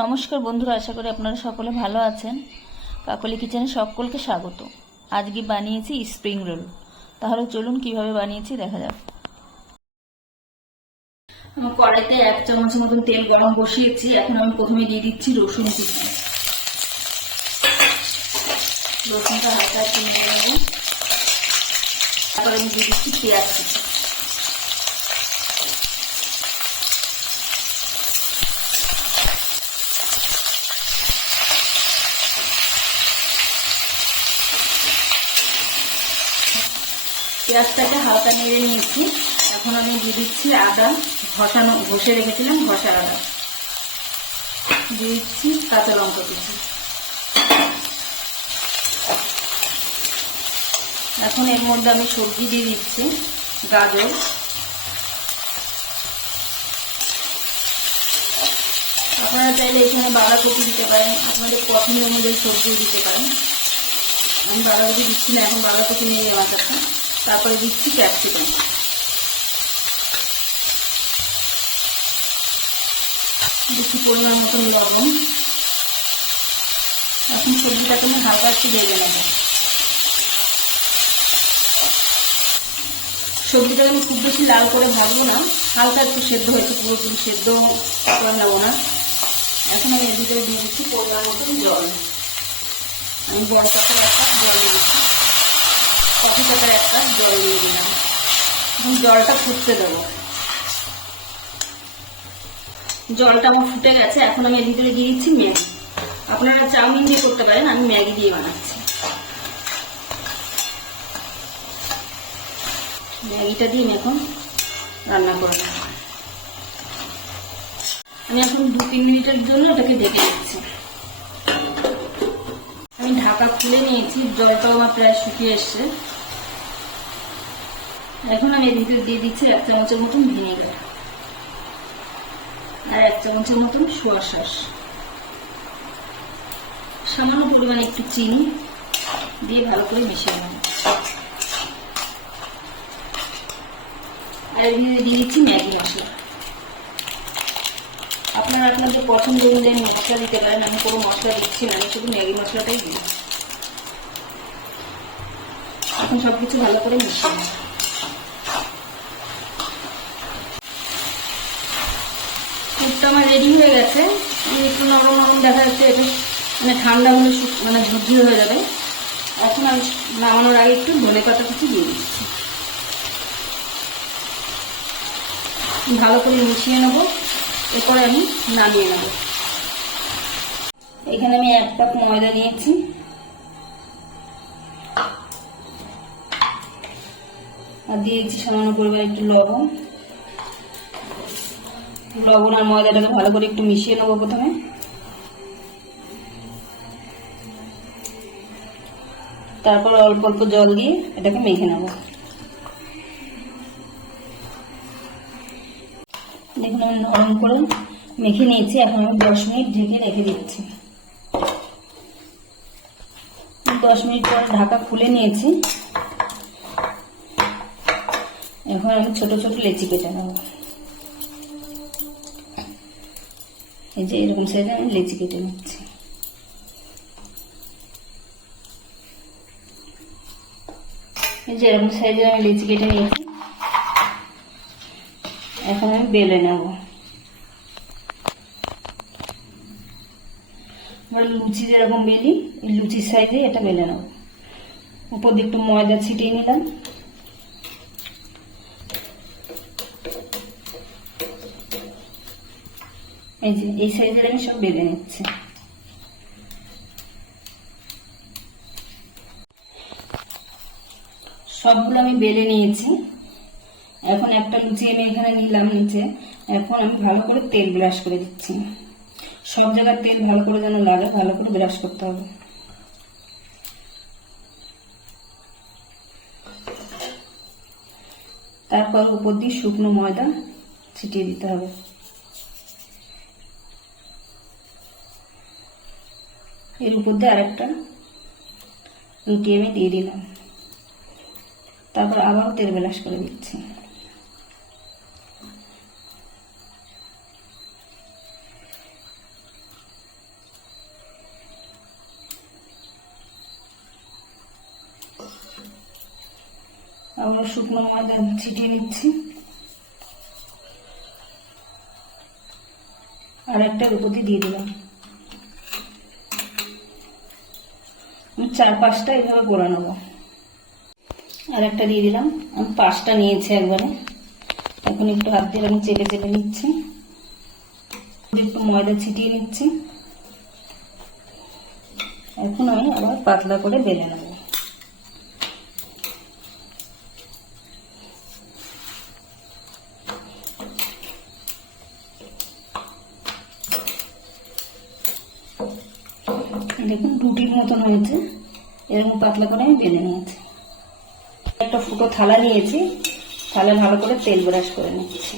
নমস্কার বন্ধুরা, আশা করি আপনারা সকলে ভালো আছেন। কাকলি কিচেনে সকলকে স্বাগত। আজকে বানিয়েছি স্প্রিং রোল তাহলে চলুন কীভাবে বানিয়েছি দেখা যাক। আমার কড়াইতে এক চামচ মতন তেল গরম বসিয়েছি। এখন আমি প্রথমে দিয়ে দিচ্ছি রসুন কুচি রসুনটা হালকা তারপর আমি দিয়ে দিচ্ছি পেঁয়াজ কুচি পেঁয়াজটাকে হালকা নেড়ে নিয়েছি। এখন আমি দিয়ে দিচ্ছি আদা। ঘষানো, ঘষে রেখেছিলাম ঘষা আদা। দিয়ে দিচ্ছি কাঁচা লঙ্কা কুচি। এখন এর মধ্যে আমি সবজি দিয়ে দিচ্ছি, গাজর। আপনারা চাইলে এখানে বাঁধাকপি দিতে পারেন, আপনাদের পছন্দ অনুযায়ী সবজিও দিতে পারেন। আমি বাঁধাকপি দিচ্ছি না, এখন বাঁধাকপি নিয়ে আমার কাছে তারপরে দিচ্ছি ক্যাপসিকাম দিচ্ছি পরিমাণ মতন লবণ। এখন সবজিটাকে আমি হালকা একটু ভেজে নেব। সবজিটাকে আমি খুব বেশি লাল করে ভাজবো না। হালকা একটু সেদ্ধ হয়েছে পুরোপুরি সেদ্ধ করে নেব না। এখন আমি এর ভিতরে দিয়ে দিচ্ছি পরিমাণ মতন জল। আমি বড় পাতার একটা জল দিচ্ছি। কফি পাতার একটা জল দিয়ে দিলাম। এখন জলটা ফুটতে দেবো। জলটা আমার ফুটে গেছে, এখন আমি এর ভিতরে দিয়ে দিচ্ছি ম্যাগি। আপনারা চাউমিন দিয়ে করতে পারেন, আমি ম্যাগি দিয়ে বানাচ্ছি। ম্যাগিটা দিন এখন রান্না করে আমি এখন দু তিন মিনিটের জন্য ওটাকে ঢেকে দিচ্ছি। আমি ঢাকা খুলে নিয়েছি, জলটাও আমার প্রায় শুকিয়ে এসছে। এখন আমি এদিকে দিয়ে দিচ্ছি এক চামচের মতন ভিনেগার। আর এক চামচের মতন সোয়া সস সামান্য পরিমাণে একটু চিনি দিয়ে ভালো করে মিশিয়ে নেব। আর ভিতরে দিয়ে দিচ্ছি ম্যাগি মশলা। আপনারা আপনাদের পছন্দ অনুযায়ী মশলা দিতে পারেন, আমি কোনো মশলা দিচ্ছি না, আমি শুধু ম্যাগি মশলাটাই দিই। এখন সবকিছু ভালো করে মিশিয়ে নেব। কুটটা আমার রেডি হয়ে গেছে। একটু নরম নরম দেখা যাচ্ছে, এটা মানে ঠান্ডা হলে মানে ঝুরঝুরে হয়ে যাবে। এখন আমি নামানোর আগে একটু ধনে পাতা কিছু দিয়ে দিচ্ছি। ভালো করে মিশিয়ে নেব, এরপরে আমি নামিয়ে নেব। এখানে আমি এক কাপ ময়দা নিয়েছি আর দিয়েছি সামান্য পরিমাণে একটু লবণ। লবণ আর ময়দাটাকে ভালো করে একটু মিশিয়ে নেব প্রথমে। তারপর অল্প অল্প জল দিয়ে এটাকে মেখে নেব। দেখুন, আমি নরম করে মেখে নিয়েছি, এখন আমি দশ মিনিট ঢেকে রেখে দিচ্ছি। দশ মিনিট পর ঢাকা খুলে নিয়েছি। এখন আমি ছোট ছোট লেচি কেটে নেব। এই যে এরকম সাইজে আমি লেচি কেটে নিচ্ছি। এই যে এরকম সাইজে আমি লেচি কেটে নিয়েছি। এখন আমি বেলে নেব। এবার লুচি যেরকম বেলি লুচির সাইজে এটা বেলে নেব। উপর দিয়ে একটু ময়দা ছিটিয়ে নিলাম। এই যে, এই সাইজের আমি সব বেঁধে নিচ্ছি। সবগুলো আমি বেলে নিয়েছি। এখন একটা লুচি আমি এখানে নিলাম নিচে। এখন আমি ভালো করে তেল ব্রাশ করে দিচ্ছি। সব জায়গার তেল ভালো করে যেন লাগে, ভালো করে ব্রাশ করতে হবে। তারপর উপর দিয়ে শুকনো ময়দা ছিটিয়ে দিতে হবে। এর উপর দিয়ে আরেকটা রুটি আমি দিয়ে দিলাম। তারপর আবার তেল বেলাস করে দিচ্ছি আবার শুকনো ময়দা ছিটিয়ে নিচ্ছি। আর একটা রুপতি দিয়ে দিলাম। আমি চার পাঁচটা এইভাবে করে নেব। আর একটা দিয়ে দিলাম। আমি পাঁচটা নিয়েছি একবারে। এখন একটু হাত দিয়ে আমি চেপে চেপে নিচ্ছি। একটু ময়দা ছিটিয়ে নিচ্ছি। এখন আমি আবার পাতলা করে বেলে নেব। দেখুন, রুটির মতন হয়েছে। এরকম পাতলা করে আমি বেলে নিয়েছি। একটা ফুটো থালা নিয়েছি, থালা ভালো করে তেল ব্রাশ করে নিচ্ছি।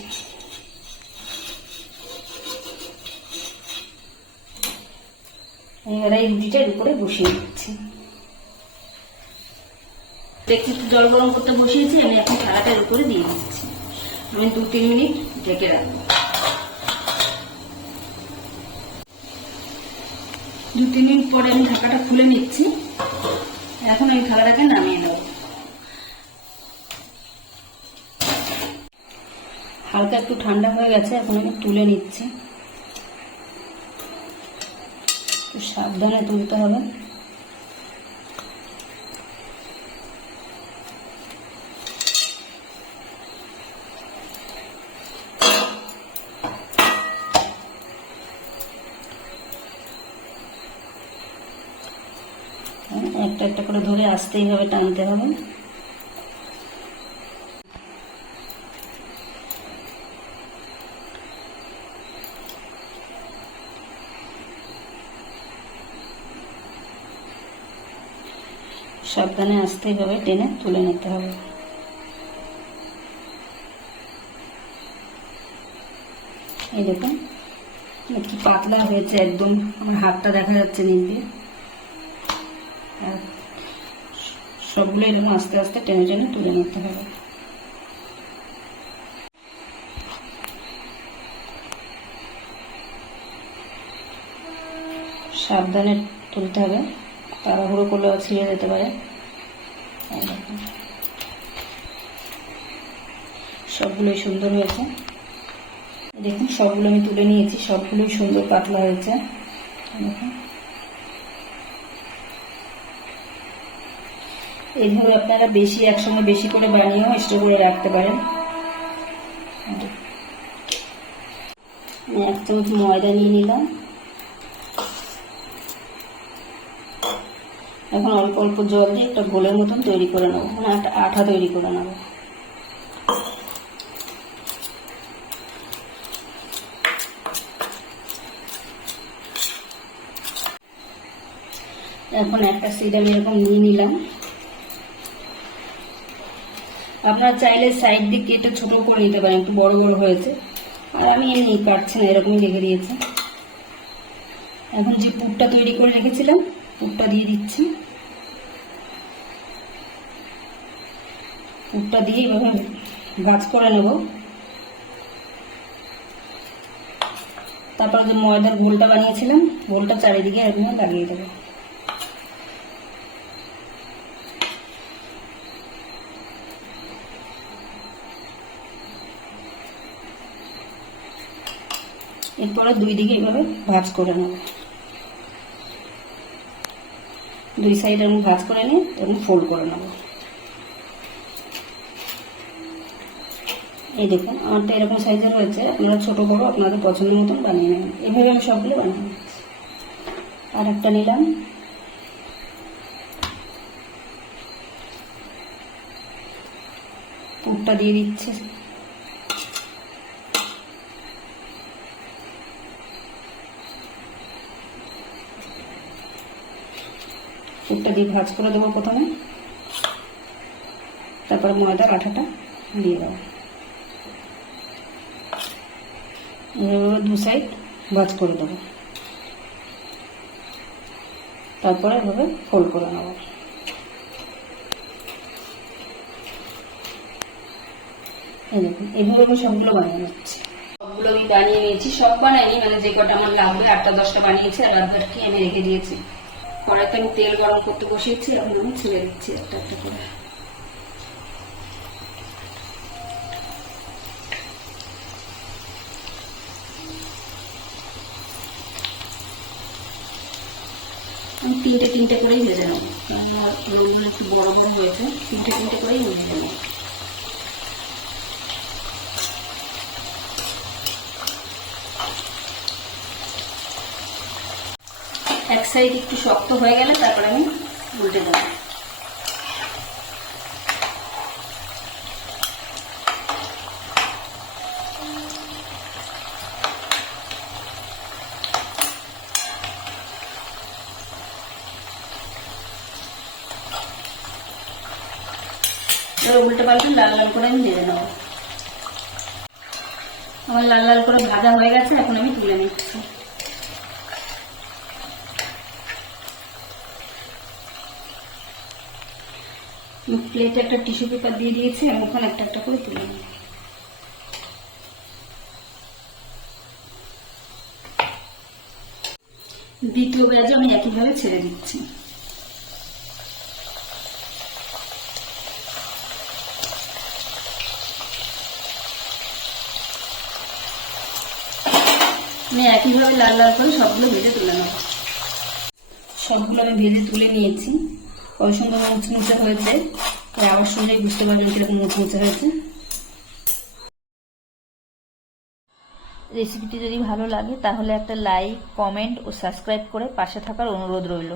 এই রুটিটার উপরে বসিয়ে দিচ্ছি। দেখছি জল গরম করতে বসিয়েছি, আমি এখন থালাটার উপরে দিয়ে দিচ্ছি। আমি দু তিন মিনিট ঢেকে রাখব। দু তিন মিনিট পরে আমি ঢাকাটা খুলে নিচ্ছি। এখন আমি থালাটাকে নামিয়ে নেব। হালকা একটু ঠান্ডা হয়ে গেছে, এখন আমি তুলে নিচ্ছি। একটু সাবধানে তুলতে হবে। একটা একটা করে ধরে আসতেই হবে, টানতে হবে। সাবধানে আসতেই হবে, টেনে তুলে নিতে হবে। এই দেখুন একটু পাতলা হয়েছে একদম। আমার হাতটা দেখা যাচ্ছে নিচ দিয়ে। সবগুলো এরকম আস্তে আস্তে টেনে টেনে তুলে নিতে হবে। সাবধানে তুলতে হবে। তাড়াহুড়ো করলেও ছিঁড়ে যেতে পারে। সবগুলোই সুন্দর হয়েছে। দেখুন, সবগুলো আমি তুলে নিয়েছি। সবগুলোই সুন্দর পাতলা হয়েছে। দেখুন। এইভাবে আপনারা বেশি একসঙ্গে বেশি করে বানিয়েও স্টোর করে রাখতে পারেন। এক চামচ ময়দা নিয়ে নিলাম। এখন অল্প অল্প জল দিয়ে একটা গোলের মতন তৈরি করে নেব। মানে একটা আঠা তৈরি করে নেব। এখন একটা সিড আমি এরকম নিয়ে নিলাম। আপনারা চাইলে সাইড দিয়ে কেটে ছোট করে নিতে পারেন, একটু বড় বড় হয়েছে। আর আমি এমনি কাটছি না, এরকমই রেখে দিয়েছি। এখন যে পুরটা তৈরি করে রেখেছিলাম, পুরটা দিয়ে দিচ্ছি। পুরটা দিয়ে এভাবে ভাজ করে নেব। তারপরে যে ময়দার গোলটা বানিয়েছিলাম, গোলটা চারিদিকে এরকম লাগিয়ে দেবো। এরপরে দুই দিকে এভাবে ভাজ করে নেব দুই সাইড এরকম ভাজ করে নিয়ে এরকম ফোল্ড করে নেব। এই দেখুন, আমারটা এরকম সাইজের হয়েছে আপনারা ছোট বড় আপনাদের পছন্দ মতন বানিয়ে নেবেন। এভাবে আমি সবগুলো বানিয়ে নিচ্ছি। আর একটা নিলাম। পুরটা দিয়ে দিচ্ছি। পুরটা দিয়ে ভাজ করে দেবো প্রথমে। তারপরে ময়দার আঠাটা দিয়ে দেবো। এভাবে দু সাইড ভাজ করে দেবো। তারপরে এভাবে ফোল্ড করে নেব। এই আমি সবগুলো বানিয়ে নিচ্ছি। সবগুলো বানিয়ে নিয়েছি, সব বানাইনি মানে যে কটা আমার লাগবে, আটটা, দশটা বানিয়েছি, আর বাদ বাকি আমি রেখে দিয়েছি। কড়াইতে আমি তেল গরম করতে বসিয়েছি এখন আমি ছেড়ে দিচ্ছি একটা একটা করে। আমি তিনটে তিনটে করেই ভেজে নেব। আমার একটু বড় বড় হয়েছে, তিনটে তিনটে করেই ভেজে নেব। এক সাইড একটু শক্ত হয়ে গেলে তারপর আমি উল্টে দেবো। উল্টে পাল্টে লাল লাল করে আমি ভেজে নেব। আমার লাল লাল করে ভাজা হয়ে গেছে, এখন আমি তুলে নিচ্ছি। প্লেটে একটা টিস্যু পেপার দিয়ে দিয়েছি আমি ওখানে একটা একটা করে তুলে দ্বিতীয় ব্যাজে আমি একইভাবে ছেড়ে দিচ্ছি। আমি একইভাবে লাল লাল করে সবগুলো ভেজে তুলে নেব। সবগুলো আমি ভেজে তুলে নিয়েছি। কত সুন্দর মুচমুচে হয়েছে আবার শুনলেই বুঝতে পারবেন কীরকম মুচমুচে হয়েছে। রেসিপিটি যদি ভালো লাগে, তাহলে একটা লাইক কমেন্ট ও সাবস্ক্রাইব করে পাশে থাকার অনুরোধ রইল।